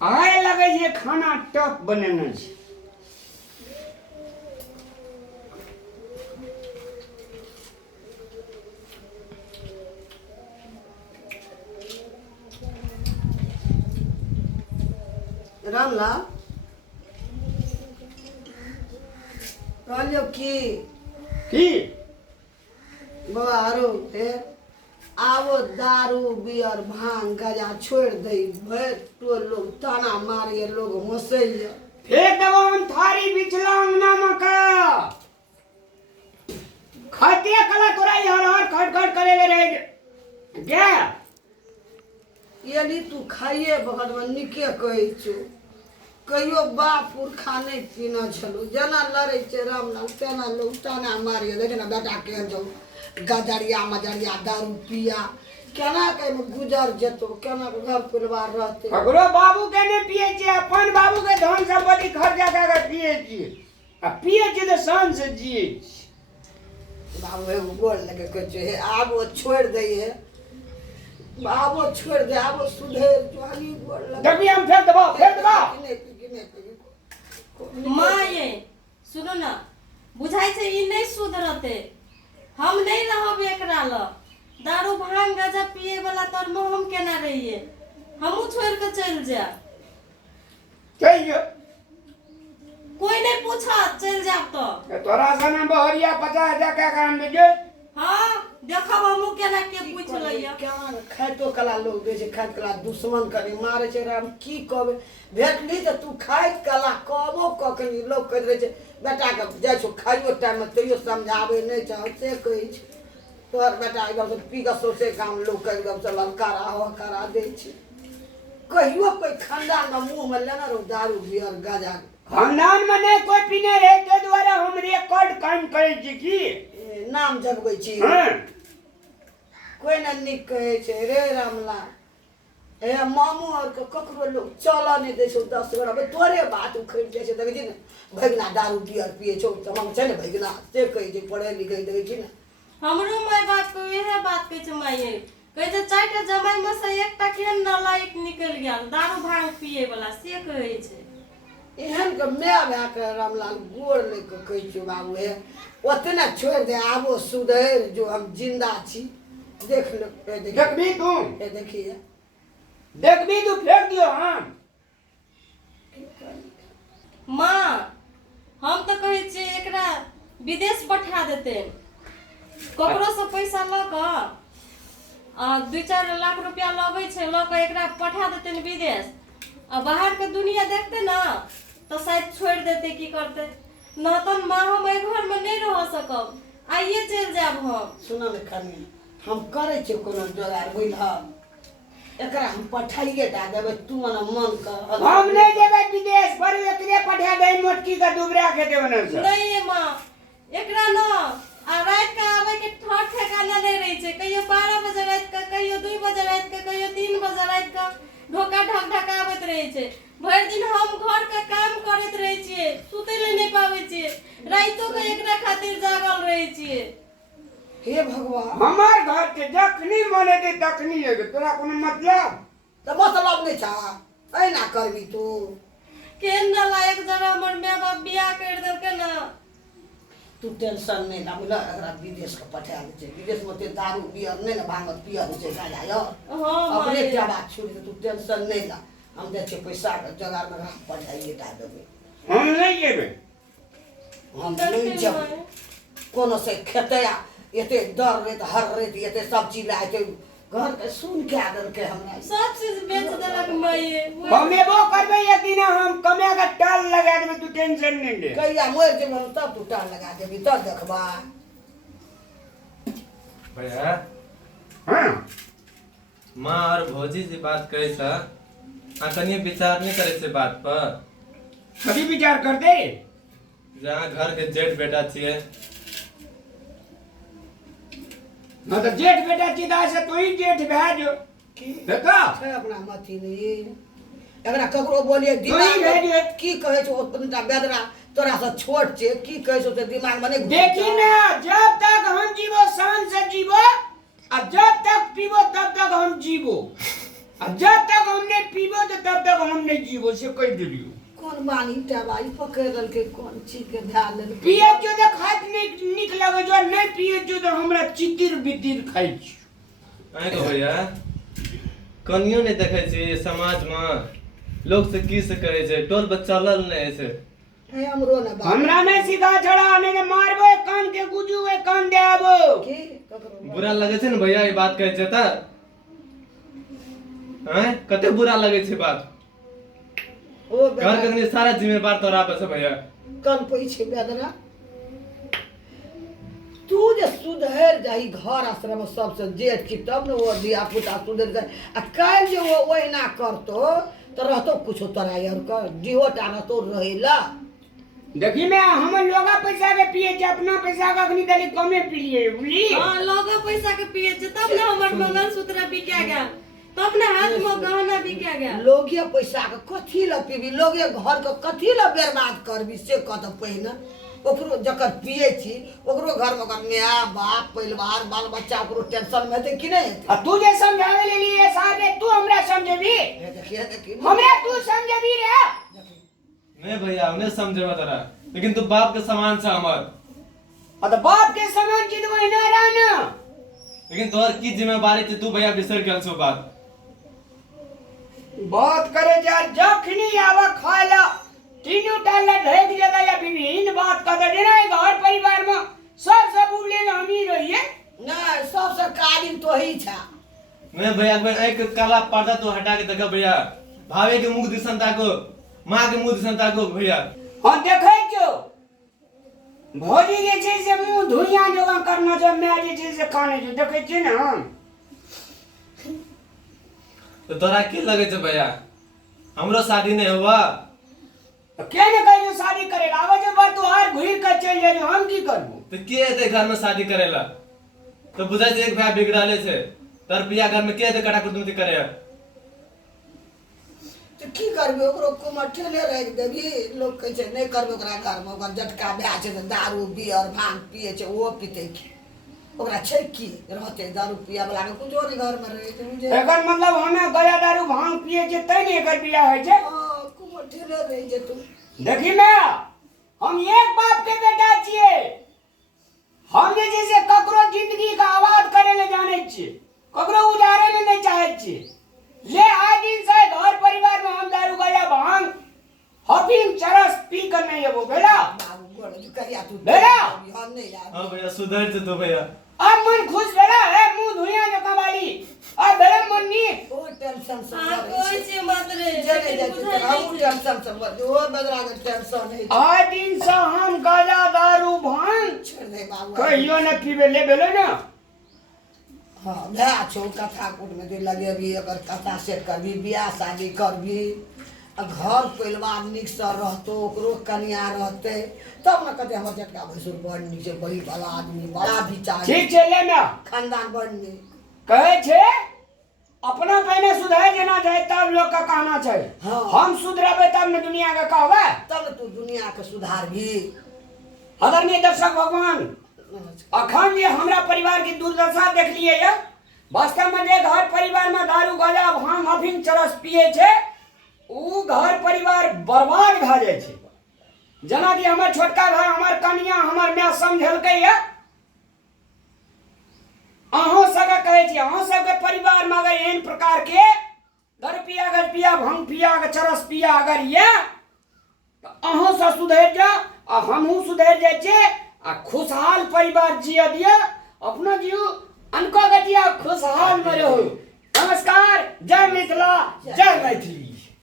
आए लगे ये खाना टॉप बनेना है। रामलाल कहलियो की बाबा आरो हे आवो दारू बियर भांग गजा छोड़ दे भर तो लोग ताना मारे लोग हंसैया फेंक दबो हम थारी बिचला अंगना मका खाते कला तोरा हर खट खट करे ले रहे क्या यदि तू खाइए बगल में निके कहै छो कहियो बाप पुरखा नहीं पीना छलो जना लड़े छे रामलाल तेना लोग ताना मारे देखे ना बेटा के जो गजरिया मजरिया दारू पिया केना के गुजर जेतो केना के घर परिवार रहते अगरो बाबू के ने पिए छे अपन बाबू के धन संपत्ति खर्चा कर पिए छी आ पिए छी तो शान से जिए छी बाबू एगो बोल लगे कह छे आबो छोड़ दे है बाबू छोड़ दे आबो सुधर जवानी बोल लगे देखिए हम फेंक दबो माँ ये सुनो ना बुझाई छे ई नहीं सुधरते हम नहीं रहब एकरा ल दारू भांग गांजा पिए वाला तोर में हम केना रहिए हमहू छोड़ के चल जा चाहिए कोई नहीं पूछा चल जा तो तोरा सना बहरिया 50,000 का काम में जे हां देखब हमहू केना के पूछ लइया क्या खाइतो कला लोग दे छे खाइत कला दुश्मन कनी मारे छे राम की कहबे भेटली त तू खाइत कला कहबो कखनी लोग कह रहे छे बेटा के जाय छो खाइयो टाइम में तइयो समझावे नहीं चाहो से कहै छे तोहर बेटा एकदम से पी गसो से काम लोग के एकदम से ललकारा हो करा दे छे कहियो कोई खानदान में मुंह में लेना रो दारू बियर गाजा खानदान में नहीं कोई पीने रहे ते द्वारा हम रिकॉर्ड काम करे छी की नाम जगबै छी हां कोई ना निक कहे छे रे रामलाल ए मामू और के ककरो लोग चल नहीं दे छो 10 गोरा तोरे बात उखड़ जाय छे देखे छी ना भगना दारू बियर पिए छो तमाम छे ने भगना से कहे छे पढ़े लिखे देखे छी ना हमरो माय बात को यह बात कह छे माये कहे छे चारटा जमाई में से एकटा के नालायक निकल गया दारू भांग पिए वाला से कहे छे एहन के मैं भा के रामलाल गोर ले के कहे छो बाबू हे ओतना छोड़ दे आबो सुधर जो हम जिंदा छी देख लो देखबी तू ए देखिए देखबी तू फेंक दियो हम माँ हम तो कहे छे एकरा विदेश पठा देते ककरो से पैसा ल क 2-4 लाख रुपया लगे छे ल क एकरा पठा देते विदेश आ बाहर के दुनिया देखते ना तो शायद छोड़ देते की करते न तो माँ हम ए घर में नहीं रह सकब आइए चल जाब हम सुना ने खानी हम करे छे कोनो जोगार बुझा एकरा हम पठाइए टा देबे तू मने मन कर हम नहीं जेबे विदेश पर एकरे पठा दे मोटकी का दुबरा के देवने से नहीं है माँ एकरा न आ रात का आवे के ठठ ठिकाना नहीं रही छे कहियो 12 बजे रात का कहियो 2 बजे रात का कहियो 3 बजे रात का ढोका ढक ढकावत रहे छे भर दिन हम घर का काम करत रहे छिए सुते ले नहीं पावे छिए रातो के एकरा खातिर जागल रहे छिए हे भगवान हमार घर के जखनी मने दे तखनी है तोरा कोनो मतलब त मतलब नहीं छा ऐ ना करबी तू केन ना लायक जरा हमर मां बाप बियाह कर देल के ना तू टेंशन नहीं ला बोला एकरा विदेश के पठा दे छे विदेश में ते दारू बियर नहीं ना भांगत पियर छे गाया यार हां अपने क्या बात छोड़ दे तू टेंशन नहीं ला हम दे छे पैसा के जगार में रख पढ़ाइए टा देबे हम नहीं जेबे हम नहीं जब कोनो से खेतया एते डर रे हर रे एते सब चीज लाए थे घर के सुन के आदर के हमरा सब चीज बेच देलक माये हम एबो करबे एक दिन हम कमे का टाल लगा देबे तू टेंशन नहीं ले कहिया मोर जे मन तब तू टाल लगा देबी तब देखबा भैया हां माँ और भौजी से बात करे सा कनिए विचार नहीं करे से बात पर कभी विचार करते जहाँ घर के जेठ बेटा छिए ना तो जेठ बेटा चिदा से तू ही जेठ भेजो की देखा छै अपना मथी नहीं एकरा ककरो बोलिए तू ही भेजिए। दिमाग की कहे छो ओतनटा बेदरा तोरा से छोट छे की कहे छो ते दिमाग में नहीं देखी ना जब तक हम जीवो शान से जीवो और जब तक पीबो तब तक हम जीवो और जब तक हमने पीबो तो तब तक हम हम नहीं जीवो से कह दिलियो कौन बानी टबाई पकड़ के कौन चीज के ध्यान ले पिए जो तो खात नहीं निक लगे जो नहीं पिए जो तो हमरा चितिर बितिर खाइ छी आइ तो भैया कनियो नहीं देखे छी समाज में लोग से की से करे छै टोल बच्चा लल नहीं से है हमरो ना बात हमरा नहीं सिखा छड़ा नहीं मारबो कान के गुजुए कान देबो की ककरो बुरा लगे छै न भैया ये बात कहे छै त हैं कते बुरा लगे छै बात ओ घर के सारा जिम्मेवार तोरा पे से भैया कन पई छे बेदना तू जे सुधर जाई घर आश्रम सबसे जेठ की तब न वो दिया पुता सुधर जाए आ काल जे वो ओहिना करतो त रहतो कुछो तोरा यार कर दिहो टाना तो रहेला देखी मैं हम लोगा पैसा के पिए जे अपना पैसा का अखनी दली कमे पिए बुझली हाँ लोगों पैसा के पिए छै तब ना हमर मंगलसूत्र बिका गया तब ना हाथ में गहना बिका गया लोगे पैसा के कथी ल पीबी लोगे घर के कथी ल बर्बाद करबी से कत पहिने ओकरो जकर पिए छी ओकरो घर में ओकर माय बाप परिवार बाल बच्चा ओकरो टेंशन में हेतै कि नहीं हेतै आ तू जे समझावे ले लिए सारे तू हमरा समझबी देखिए हमरा तू समझबी रे नहीं भैया उन्हें समझेबा तोरा लेकिन तू बाप के समान से हमर आ तो बाप के समान चीज वही ना रहना लेकिन तोहर की जिम्मेवारी थी तू भैया बिसर गेल छो बात करे जा जखनी आवा खाला तीनों टाला ढेक जगह या विभिन्न बात कर दे ना घर परिवार में सब उबले हम ही रहिए नहीं सब सरकारी तो ही छा नहीं भैया मैं एक काला पर्दा तो हटा के देखा भैया भावे के मुख दिसंता को माँ के मुंह दिसंता को भैया हम देखे छो भौजी जे छै से मुंह धुइया जगह करना छै मैं जे छै से खाने छै देखे छी ना हम तो तोरा की लगे छै भैया हमरो शादी नहीं हुआ के ने कहियो शादी करेला आवे जे बात तो हार घुर के चल जाए हम की करबो तो के एते घर में शादी करेला तो बुझा छै एक भाई बिगड़ाले छै तर पिया घर में के एते कटा कुटुंबी करे तो की करबे ओकरो कुमर ठेले रख देबी लोग कहे छै नहीं करबे ओकरा घर में ओकर जटका भए छै त दारू बियर भांग पिए छै ओ पीते छै ओकरा छै की रहते दारू पिया वाला के कुछो नहीं घर में रहे छै मुझे एकर मतलब हमें गया दारू भांग पिए छै तै ने एकर बियाह होय छै कुमर ठेले रह छै तू देखी मैं हम एक बाप के बेटा छिए हम जे छै से ककरो जिंदगी का आबाद करे ले जाने छिए ककरो उजारे ले नहीं चाहे छिए ले आज दिन से घर परिवार में हम दारू गया भांग हफीम चरस पी कर नहीं है वो बेला बाबू गोड़ जो कहिया तू बेला हम नहीं यार हां भैया सुधर जा तो भैया अब मन खुश बेला है मुंह धुइया जो कमाली अब बेला मन नी ओ टेंशन से हाँ कोई ची मत रे जगे जाते हम टेंशन से मत ओ बदरा के टेंशन है आज दिन से हम गया दारू भांग छोड़ दे बाबू कहियो न पीबे ले बेलो ना हाँ भै छो कथा कूट में जो लगे भी अगर कथा से करबी बियाह शादी करबी आ घर परिवार निक से रहतो ओकरो कन्या रहते तब न कहते हमर जटका भैंसुर बड़ नीचे बड़ी वाला आदमी बड़ा विचार ठीक छै ले ना खानदान बड़ नीक कहे छे अपना पहले सुधर जेना जाए तब लोग का कहना चाहिए हाँ। हम सुधरबे तब न दुनिया का कहबे तब तू दुनिया के सुधारबी आदरणीय दर्शक भगवान अखन जे हमरा परिवार की दुर्दशा देख लिए ये वास्तव में जे घर परिवार में दारू गांजा भांग अफीम चरस पिए छे उ घर परिवार बर्बाद भ जाए छे जना कि हमर छोटका भाई हमर कन्या हमर मां समझलकै ये अहों सब कहे छी अहों सब के परिवार में अगर एहन प्रकार के दारू पिया गज पिया भांग पिया के चरस पिया अगर ये तो अहों सब सुधर जा आ हमहू सुधर जाए छे आ खुशहाल परिवार जिया दिया अपना जियो अनको गतिया खुशहाल में रहो नमस्कार जय मिथिला जय मैथिली।